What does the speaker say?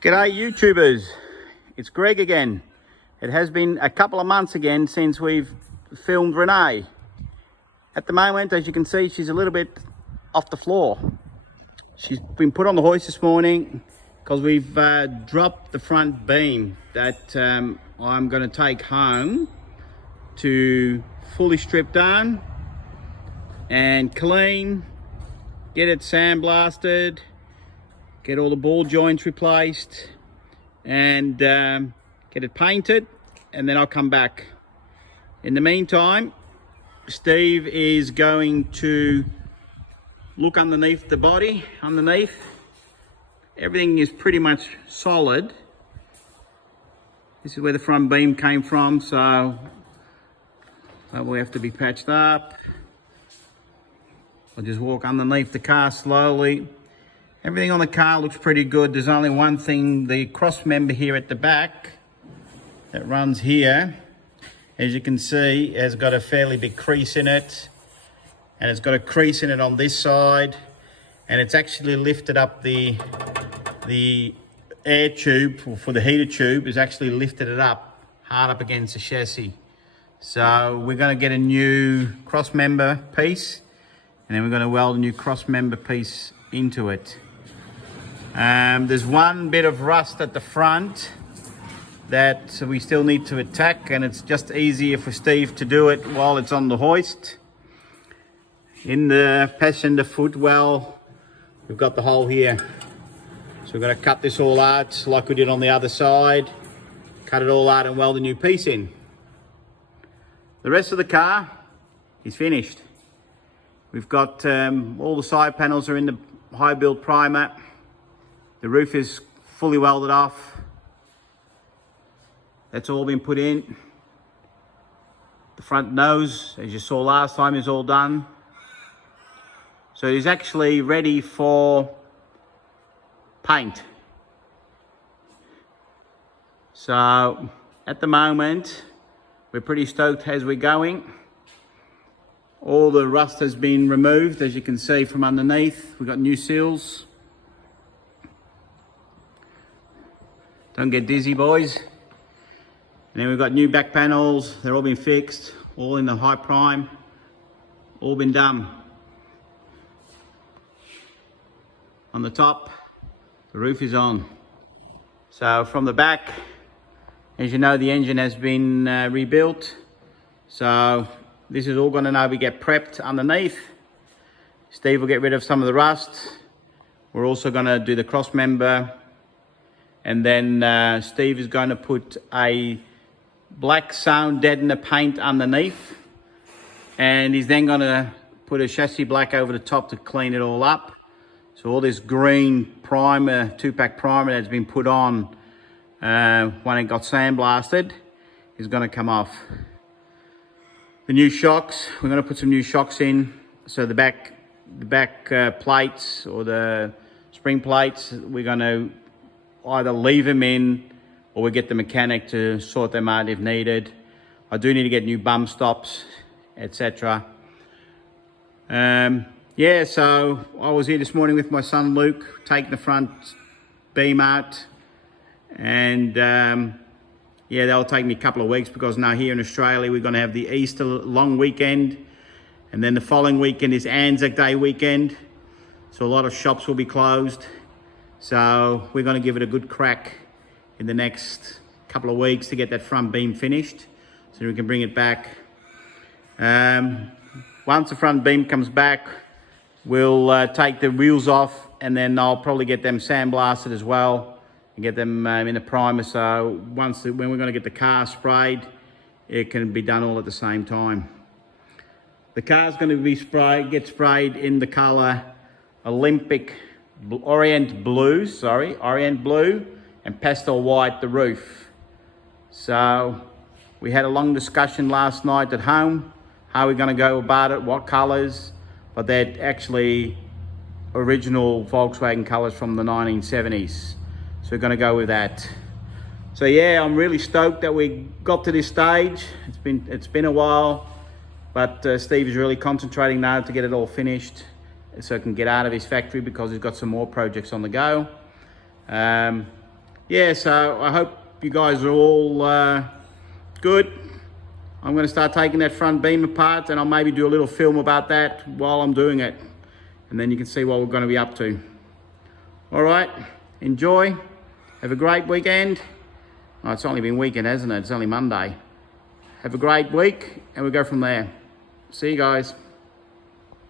G'day YouTubers, it's Greg again. It has been a couple of months again since we've filmed Renee. At the moment, as you can see, she's a little bit off the floor. She's been put on the hoist this morning because we've dropped the front beam that I'm going to take home to fully strip down and clean, get it sandblasted, get all the ball joints replaced, and get it painted, and then I'll come back. In the meantime, Steve is going to look underneath the body. Everything is pretty much solid. This is where the front beam came from, so that will have to be patched up. I'll just walk underneath the car slowly. Everything on the car looks pretty good. There's only one thing, the cross member here at the back that runs here, as you can see, has got a fairly big crease in it, and it's got a crease in it on this side, and it's actually lifted up the air tube for the heater tube is actually lifted it up hard up against the chassis. So we're going to get a new cross member piece, and then we're going to weld a new cross member piece into it. There's one bit of rust at the front that we still need to attack, and it's just easier for Steve to do it while it's on the hoist. In the passenger footwell, we've got the hole here. So we're going to cut this all out like we did on the other side. Cut it all out and weld a new piece in. The rest of the car is finished. We've got all the side panels are in the high build primer. The roof is fully welded off. That's all been put in. The front nose, as you saw last time, is all done. So it's actually ready for paint. So at the moment, we're pretty stoked as we're going. All the rust has been removed, as you can see from underneath. We've got new seals. Don't get dizzy, boys. And then we've got new back panels. They're all been fixed, all in the high prime, all been done. On the top, the roof is on. So from the back, as you know, the engine has been rebuilt. So this is all going to now get prepped underneath. Steve will get rid of some of the rust. We're also going to do the cross member. And then Steve is going to put a black sound deadener paint underneath. And he's then going to put a chassis black over the top to clean it all up. So all this green primer, 2-pack primer that's been put on when it got sandblasted is going to come off. The new shocks, we're going to put some new shocks in. So the back plates or the spring plates, we're going to either leave them in or we get the mechanic to sort them out if needed. I do need to get new bum stops, etc. Yeah, so I was here this morning with my son Luke, taking the front beam out, and yeah, that'll take me a couple of weeks because now here in Australia we're going to have the Easter long weekend, and then the following weekend is Anzac Day weekend, so a lot of shops will be closed. So we're going to give it a good crack in the next couple of weeks to get that front beam finished so we can bring it back. Once the front beam comes back, we'll take the wheels off, and then I'll probably get them sandblasted as well and get them in a primer. So when we're going to get the car sprayed, it can be done all at the same time. The car's going to be get sprayed in the color Orient blue, and pastel white, the roof. So we had a long discussion last night at home, how we're going to go about it, what colors, but they're actually original Volkswagen colors from the 1970s. So we're going to go with that. So yeah, I'm really stoked that we got to this stage. It's been a while, but Steve is really concentrating now to get it all finished, so I can get out of his factory because he's got some more projects on the go. yeah, so I hope you guys are all good. I'm going to start taking that front beam apart, and I'll maybe do a little film about that while I'm doing it, and then you can see what we're going to be up to. All right, enjoy. Have a great weekend. Oh, it's only been weekend, hasn't it? It's only Monday. Have a great week, and we'll go from there. See you guys.